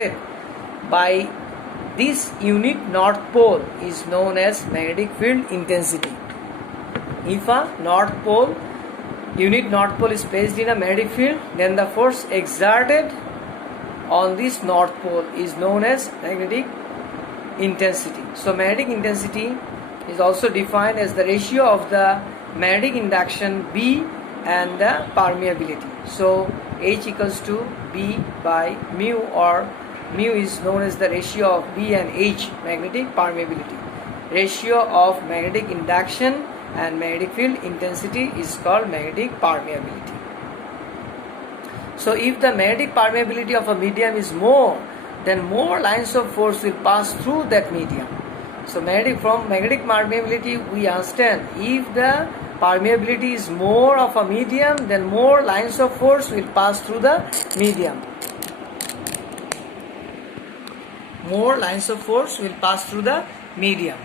by this unit north pole is known as magnetic field intensity. If a unit north pole is placed in a magnetic field, then the force exerted on this north pole is known as magnetic intensity. So magnetic intensity is also defined as the ratio of the magnetic induction B and the permeability. So H equals to B by mu, or mu is known as the ratio of B and H, magnetic permeability. Ratio of magnetic induction and magnetic field intensity is called magnetic permeability. So if the magnetic permeability of a medium is more, then more lines of force will pass through that medium. So from magnetic permeability we understand, if the permeability is more of a medium, then more lines of force will pass through the medium. More lines of force will pass through the medium.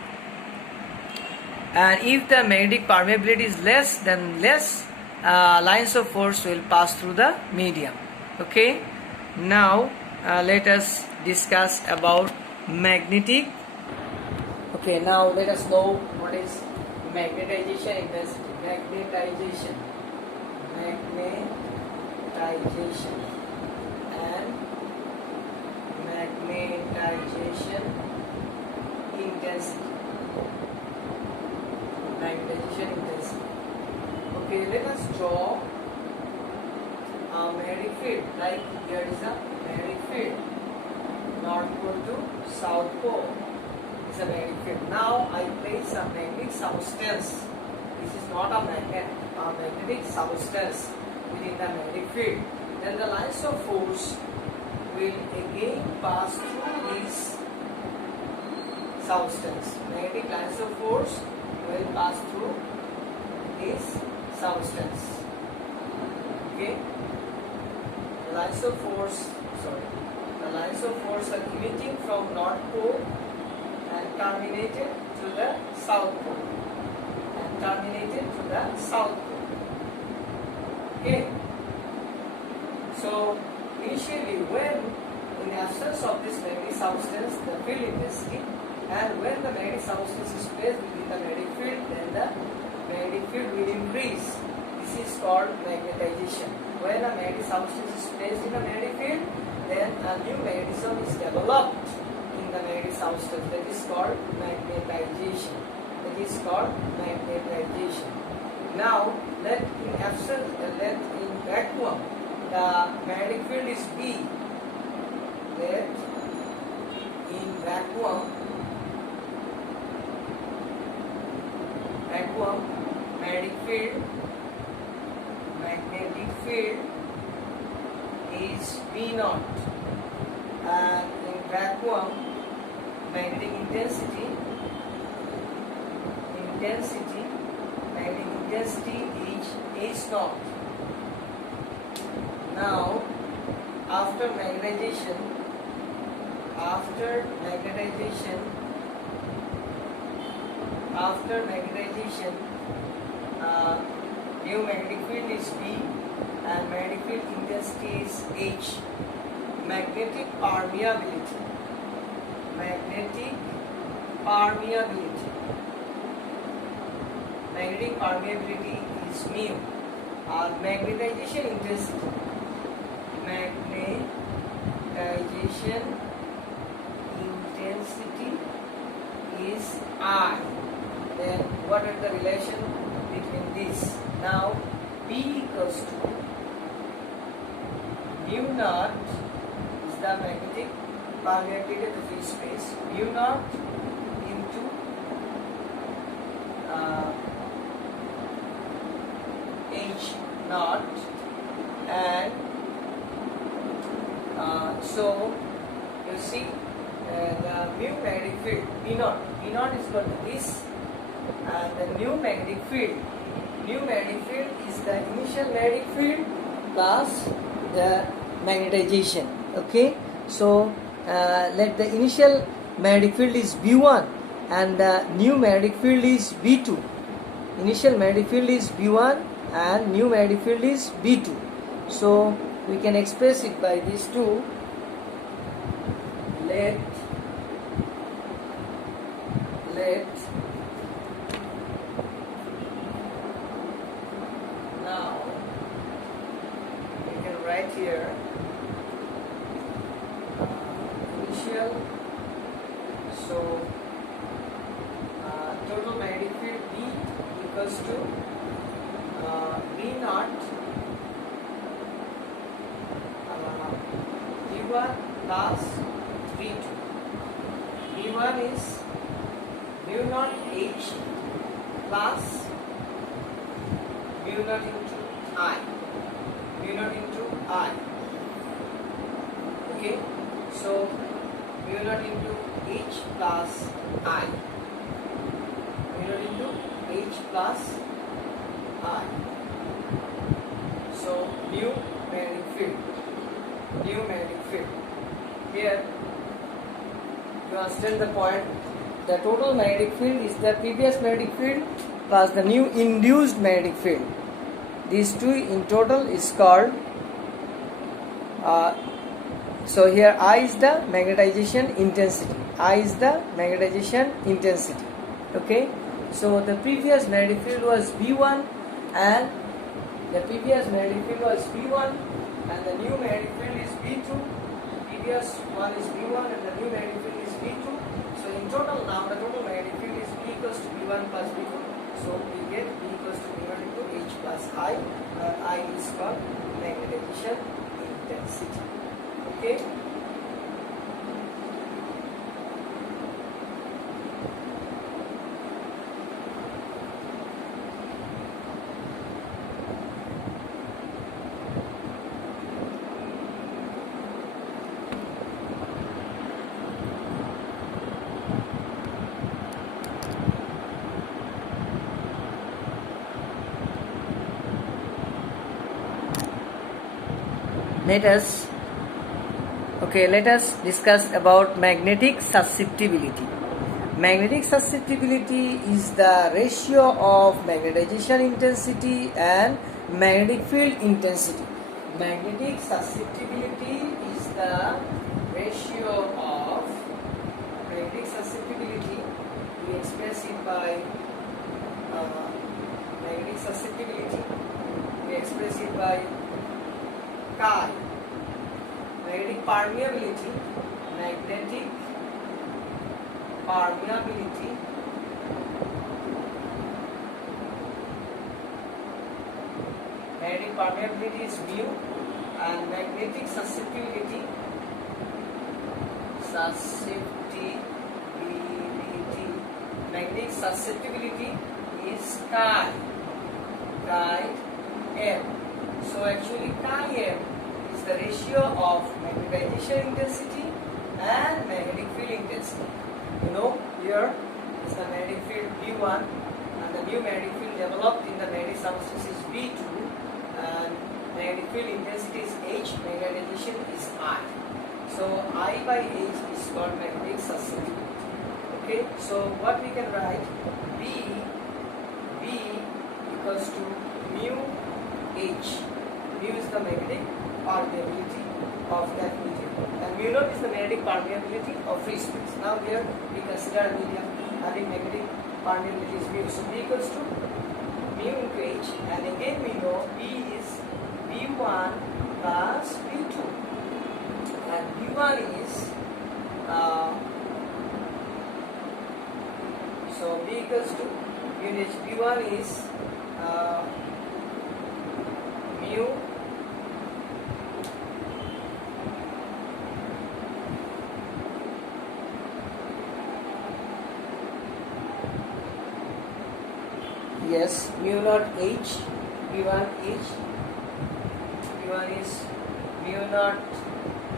And if the magnetic permeability is less, then less lines of force will pass through the medium. Okay, now let us discuss about magnetic. Okay, now let us know what is magnetization intensity. Magnetization and magnetization intensity. Magnetization intensity. Okay, let us draw a magnetic field. Like there is a magnetic field, north pole to south pole. It's a magnetic field. Now I place a magnetic substance. This is not a magnet, a magnetic substance within the magnetic field. Then the lines of force will again pass through this substance. Magnetic lines of force will pass through this substance. Okay. The lines of force are emitting from north pole and terminated to the south pole. Okay. So initially, when in the absence of this magnetic substance, the field intensity, and when the magnetic substance is placed within the magnetic field, then the magnetic field will increase. This is called magnetization. When a magnetic substance is placed in the magnetic field, then a new magnetism is developed in the magnetic substance. That is called magnetization. Now, let in vacuum the magnetic field is B. Let in vacuum magnetic field is B naught, and in vacuum magnetic intensity is H naught. Now after magnetization new magnetic field is B and magnetic field intensity is H. Magnetic permeability is mu. Our magnetization intensity is I. Then what is the relation between this? Now B equals to mu naught is the magnetic permeability of the free space. Mu naught into H naught, and so you see the mu magnetic field B naught is equal to this, and the new magnetic field is the initial magnetic field plus the magnetization. Okay, so let the initial magnetic field is B1 and the new magnetic field is B2. Initial magnetic field is B1 and new magnetic field is B2. So we can express it by these two. let now we can write here initial, so total magnetic field B equals to B naught B1 plus B2. B1 is mu naught H plus mu naught into I. Mu naught into I. Okay, so mu naught into H plus I. Mu naught into H plus I. So new magnetic field. New magnetic field. Here you understand the point. The total magnetic field is the previous magnetic field plus the new induced magnetic field. These two in total is called so here I is the magnetization intensity. I is the magnetization intensity. Okay, so the previous magnetic field was B1 and the previous magnetic field was B1 and the new magnetic field is B2. Previous one is B1 and the new magnetic field is B2. So in total now the total magnetic field is B equals to B1 plus B2. So we get B equals to B1 into H plus I. I is called magnetization intensity. Okay. Let us discuss about magnetic susceptibility. Magnetic susceptibility is the ratio of magnetization intensity and magnetic field intensity. Magnetic susceptibility is the ratio of magnetic susceptibility. We express it by magnetic susceptibility. We express it by chi. Magnetic permeability, magnetic permeability is mu and magnetic susceptibility magnetic susceptibility is chi m. So actually chi m is the ratio of magnetization intensity and magnetic field intensity. You know, here is the magnetic field B1 and the new magnetic field developed in the magnetic substance is B2 and magnetic field intensity is H, magnetization is I. So I by H is called magnetic susceptibility. Okay, so what we can write, B equals to mu H. Mu is the magnetic permeability of that medium and mu naught is the magnetic permeability of free space. Now here we consider a medium having magnetic permeability is mu. So B equals to mu into H and again we know B is B1 plus B2 and B1 is so B equals to unit B1 is mu yes, mu naught H, B1 H, B1 is mu naught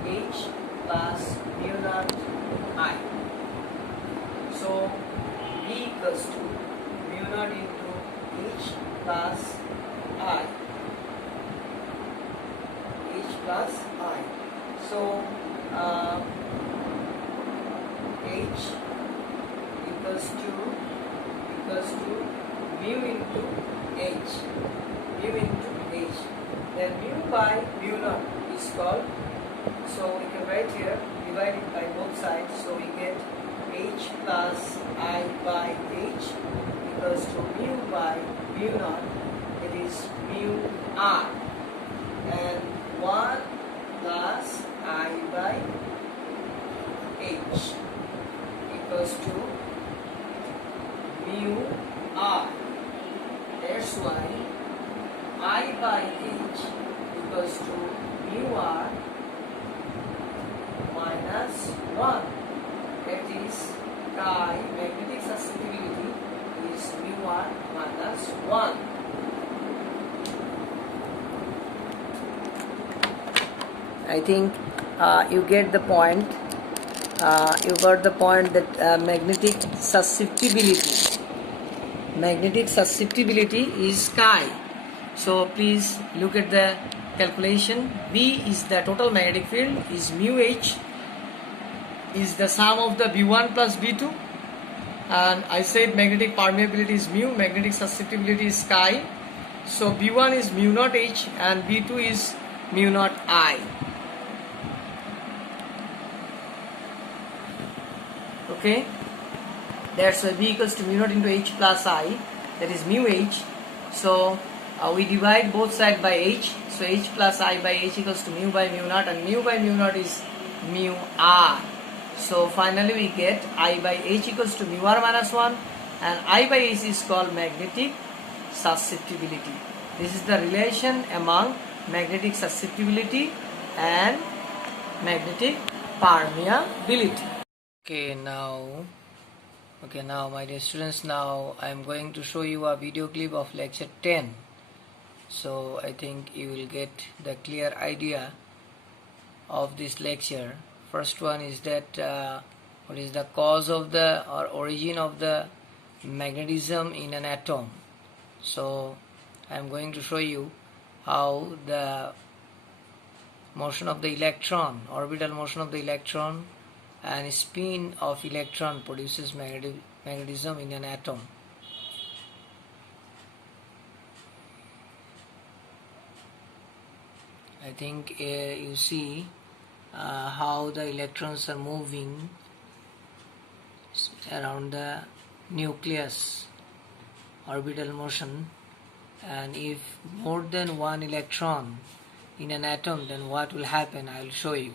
H plus mu naught I. So B equals to mu naught into H plus I. H plus I. So H equals to mu into H. Mu into H. Then mu by mu naught is called So we can write here, divide it by both sides, so we get H plus I by H equals to mu by mu naught, it is mu R, and 1 plus I by H equals to mu R. That's why I by H equals to mu R minus 1. That is chi magnetic susceptibility is mu R minus 1. I think you get the point. You got the point that magnetic susceptibility is chi. So please look at the calculation. V is the total magnetic field, is mu H is the sum of the V1 plus V2, and I said magnetic permeability is mu, magnetic susceptibility is chi. So V1 is mu naught H and V2 is mu naught I. Okay, that's why V equals to mu naught into H plus I, that is mu H. So we divide both sides by H, so H plus I by H equals to mu by mu naught, and mu by mu naught is mu R. So finally we get I by H equals to mu R minus 1, and I by H is called magnetic susceptibility. This is the relation among magnetic susceptibility and magnetic permeability. Okay, now my dear students, now I am going to show you a video clip of lecture 10. So I think you will get the clear idea of this lecture. First one is that what is the cause of the or origin of the magnetism in an atom. So I am going to show you how the motion of the electron, orbital motion of the electron and spin of electron produces magnetism in an atom. I think you see how the electrons are moving around the nucleus, orbital motion, and if more than one electron in an atom, then what will happen? I will show you.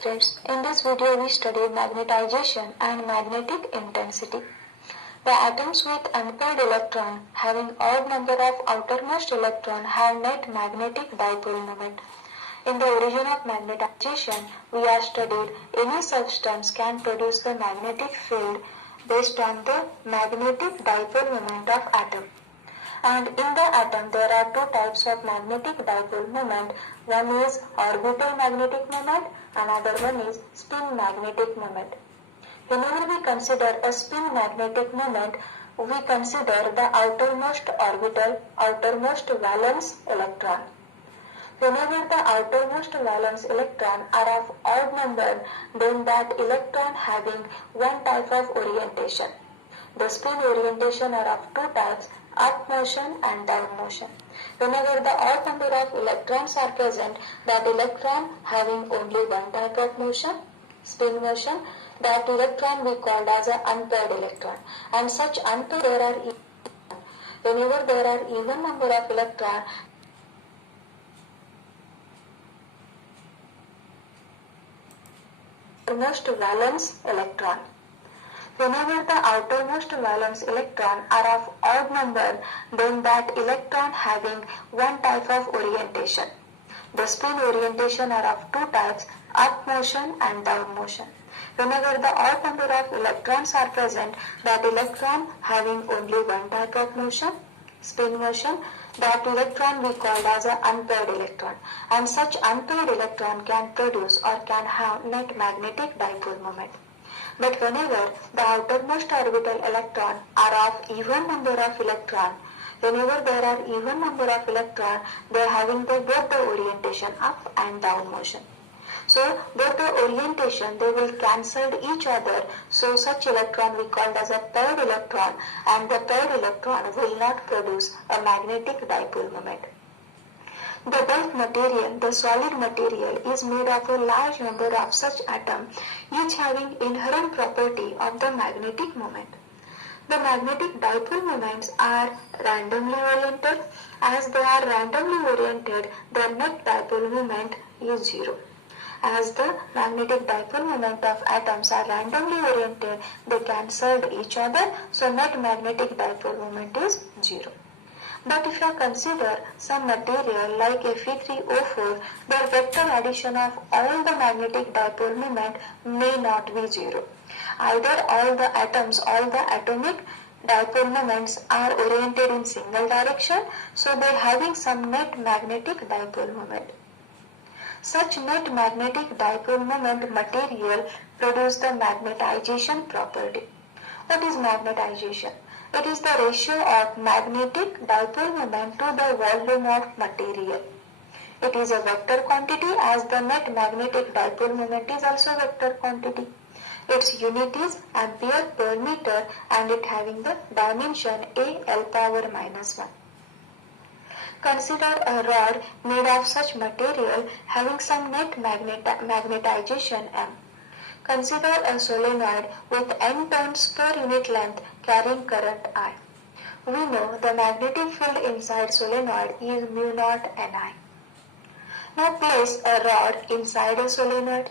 Friends, in this video we study magnetization and magnetic intensity. The atoms with unpaired electron having odd number of outermost electron have net magnetic dipole moment. In the origin of magnetization, we have studied any substance can produce the magnetic field based on the magnetic dipole moment of atom. And in the atom there are two types of magnetic dipole moment. One is orbital magnetic moment, another one is spin magnetic moment. Whenever we consider a spin magnetic moment, we consider the outermost orbital, outermost valence electron. Whenever the outermost valence electron are of odd number, then that electron having one type of orientation. The spin orientation are of two types, up motion and down motion. Whenever the odd number of electrons are present, that electron having only one type of motion, spin motion, that electron we called as an unpaired electron. And such unpaired there are whenever there are even number of electrons, outermost valence electron. Whenever the outermost valence electron are of odd number, then that electron having one type of orientation. The spin orientation are of two types, up motion and down motion. Whenever the odd number of electrons are present, that electron having only one type of motion, spin motion, that electron we called as an unpaired electron. And such unpaired electron can produce or can have net magnetic dipole moment. But whenever the outermost orbital electron are of even number of electron, whenever there are even number of electron, they are having both the orientation up and down motion. So both the orientation, they will cancel each other. So such electron we called as a paired electron, and the paired electron will not produce a magnetic dipole moment. The bulk material, the solid material, is made of a large number of such atoms, each having inherent property of the magnetic moment. The magnetic dipole moments are randomly oriented. As they are randomly oriented, the net dipole moment is zero. As the magnetic dipole moment of atoms are randomly oriented, they cancel each other, so net magnetic dipole moment is zero. But if you consider some material like Fe3O4, their vector addition of all the magnetic dipole moment may not be zero. Either all the atoms, all the atomic dipole moments are oriented in single direction, so they are having some net magnetic dipole moment. Such net magnetic dipole moment material produce the magnetization property. What is magnetization? It is the ratio of magnetic dipole moment to the volume of material. It is a vector quantity, as the net magnetic dipole moment is also vector quantity. Its unit is ampere per meter, and it having the dimension Al power -1. Consider a rod made of such material having some net magnetization M. Consider a solenoid with n turns per unit length carrying current I. We know the magnetic field inside solenoid is mu naught Ni. Now place a rod inside a solenoid.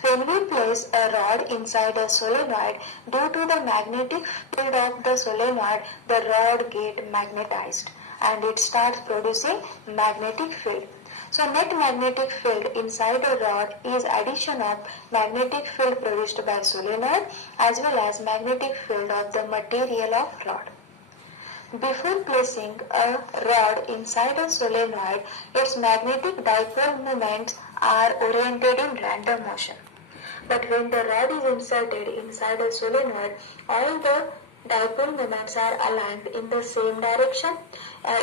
When we place a rod inside a solenoid, due to the magnetic field of the solenoid, the rod gets magnetized and it starts producing magnetic field. So net magnetic field inside a rod is addition of magnetic field produced by solenoid as well as magnetic field of the material of rod. Before placing a rod inside a solenoid, its magnetic dipole moments are oriented in random motion. But when the rod is inserted inside a solenoid, all the dipole moments are aligned in the same direction.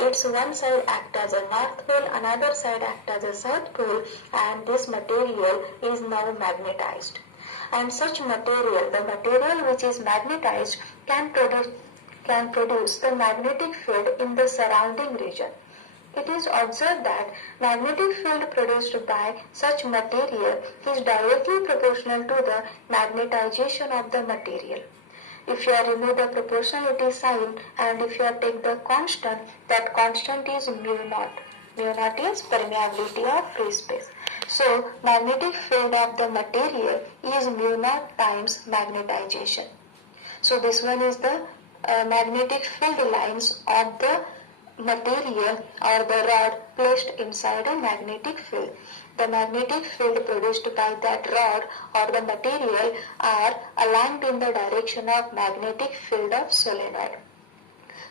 Its one side acts as a north pole, another side acts as a south pole, and this material is now magnetized. And such material, the material which is magnetized, can produce the magnetic field in the surrounding region. It is observed that magnetic field produced by such material is directly proportional to the magnetization of the material. If you remove the proportionality sign and if you take the constant, that constant is mu naught. Mu naught is permeability of free space. So magnetic field of the material is mu naught times magnetization. So this one is the magnetic field lines of the material or the rod placed inside a magnetic field. The magnetic field produced by that rod or the material are aligned in the direction of magnetic field of solenoid.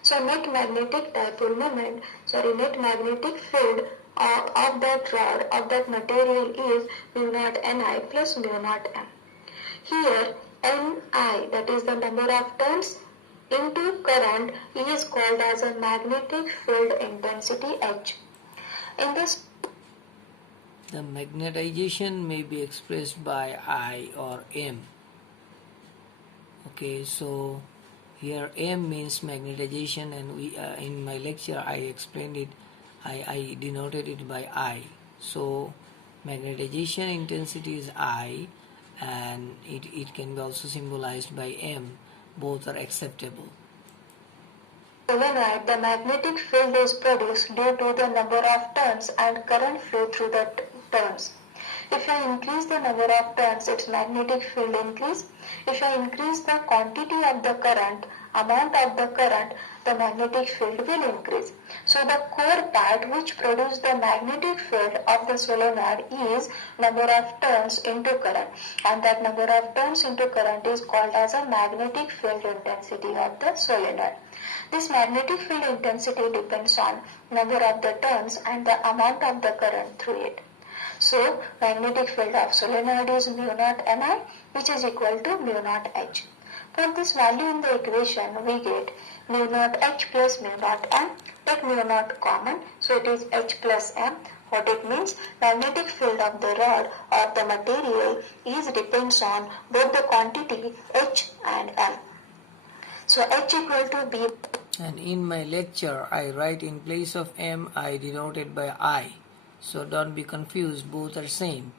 So net magnetic dipole moment, net magnetic field of that rod, of that material is mu naught Ni plus mu naught M. Here Ni, that is the number of turns into current, is called as a magnetic field intensity H. In this, the magnetization may be expressed by I or M. Okay, so here M means magnetization, and we in my lecture I explained it. I denoted it by I. So magnetization intensity is I, and it can be also symbolized by M. Both are acceptable. Solenoid, the magnetic field is produced due to the number of turns and current flow through the turns. If you increase the number of turns, its magnetic field increase. If you increase the quantity of the current, amount of the current, the magnetic field will increase. So the core part which produces the magnetic field of the solenoid is number of turns into current, and that number of turns into current is called as a magnetic field intensity of the solenoid. This magnetic field intensity depends on number of the turns and the amount of the current through it. So magnetic field of solenoid is mu naught Mi, which is equal to mu naught H. From this value in the equation we get mu naught H plus mu naught M. Take mu naught common, so it is H plus M. What it means? Magnetic field of the rod or the material depends on both the quantity H and M. So H equal to B. And in my lecture I write in place of M I denoted by I. So don't be confused, both are same.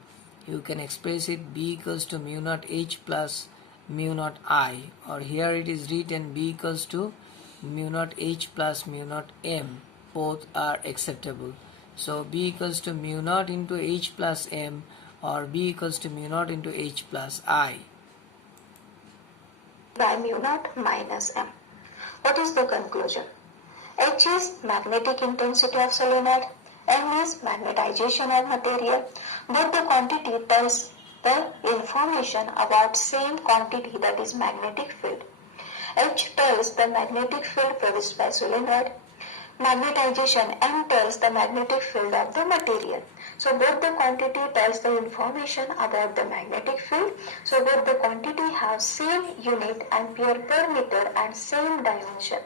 You can express it B equals to mu naught H plus mu naught I, or here it is written B equals to mu naught H plus mu naught M. Both are acceptable. So B equals to mu naught into H plus M, or B equals to mu naught into H plus I. By mu naught minus M. What is the conclusion? H is magnetic intensity of solenoid, M is magnetization of material. Both the quantity tells the information about same quantity, that is magnetic field. H tells the magnetic field produced by solenoid. Magnetization M tells the magnetic field of the material. So both the quantity tells the information about the magnetic field. So both the quantity have same unit ampere per meter and same dimension.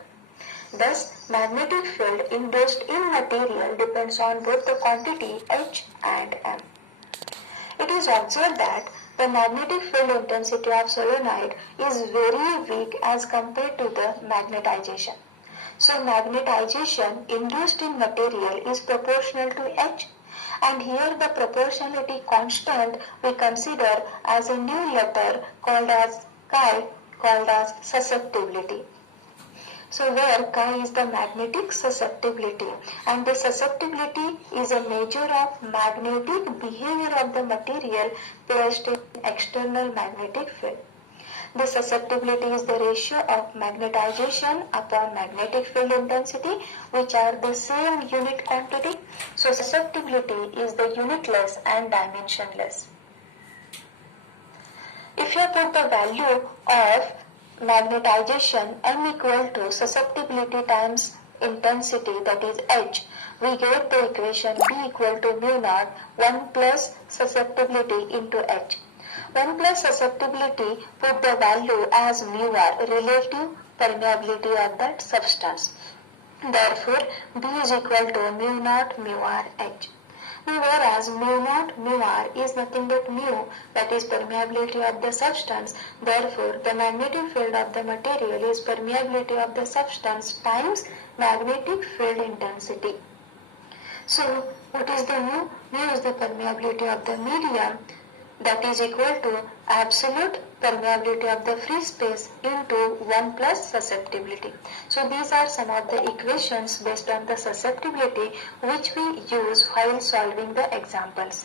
Thus, magnetic field induced in material depends on both the quantity H and M. It is observed that the magnetic field intensity of solenoid is very weak as compared to the magnetization. So magnetization induced in material is proportional to H, and here the proportionality constant we consider as a new letter called as chi, called as susceptibility. So where chi is the magnetic susceptibility, and the susceptibility is a measure of magnetic behavior of the material placed in external magnetic field. The susceptibility is the ratio of magnetization upon magnetic field intensity, which are the same unit quantity. So susceptibility is the unitless and dimensionless. If you put the value of magnetization M equal to susceptibility times intensity, that is H, we get the equation B equal to mu naught 1 plus susceptibility into H. 1 plus susceptibility, put the value as mu r, relative permeability of that substance. Therefore, B is equal to mu naught mu r H. Whereas mu naught mu r is nothing but mu, that is permeability of the substance. Therefore, the magnetic field of the material is permeability of the substance times magnetic field intensity. So, what is the mu? Mu is the permeability of the medium, that is equal to absolute permeability of the free space into 1 plus susceptibility. So these are some of the equations based on the susceptibility which we use while solving the examples.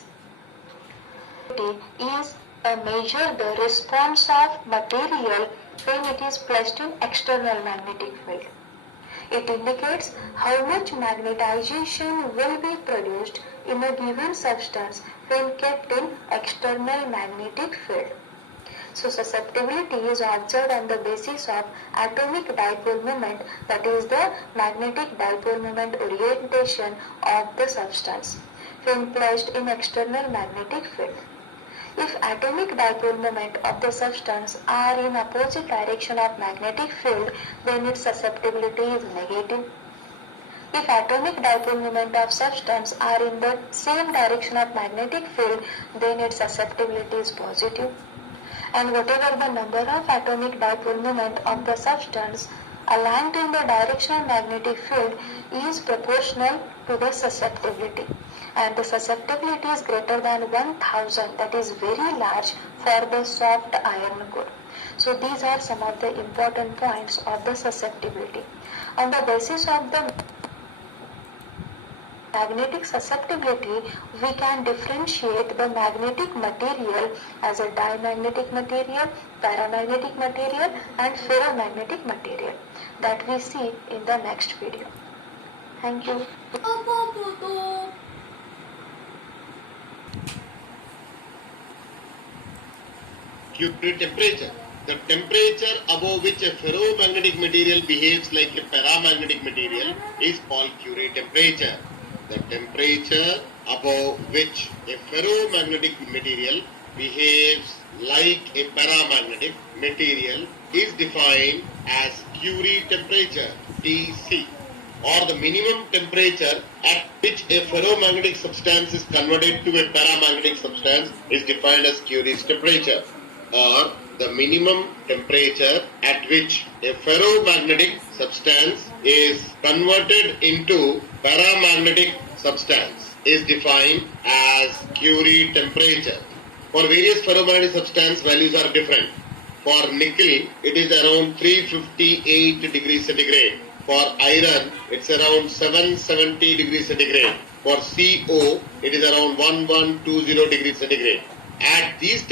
Is a measure the response of material when it is placed in external magnetic field. It indicates how much magnetization will be produced in a given substance when kept in external magnetic field. So susceptibility is observed on the basis of atomic dipole moment, that is the magnetic dipole moment orientation of the substance when placed in external magnetic field. If atomic dipole moment of the substance are in opposite direction of magnetic field, then its susceptibility is negative. If atomic dipole moment of substance are in the same direction of magnetic field, then its susceptibility is positive. And whatever the number of atomic dipole moment of the substance aligned in the direction of magnetic field is proportional to the susceptibility. And the susceptibility is greater than 1000, that is very large for the soft iron core. So these are some of the important points of the susceptibility. On the basis of the magnetic susceptibility, we can differentiate the magnetic material as a diamagnetic material, paramagnetic material and ferromagnetic material that we see in the next video. Thank you. Curie temperature. The temperature above which a ferromagnetic material behaves like a paramagnetic material is called Curie temperature. The temperature above which a ferromagnetic material behaves like a paramagnetic material is defined as Curie temperature, Tc, or the minimum temperature at which a ferromagnetic substance is converted to a paramagnetic substance is defined as Curie's temperature, or the minimum temperature at which a ferromagnetic substance is converted into paramagnetic substance is defined as Curie temperature. For various ferromagnetic substance, values are different. For nickel, it is around 358 degrees centigrade. For iron, it's around 770 degrees centigrade. For CO, it is around 1120 degrees centigrade. At these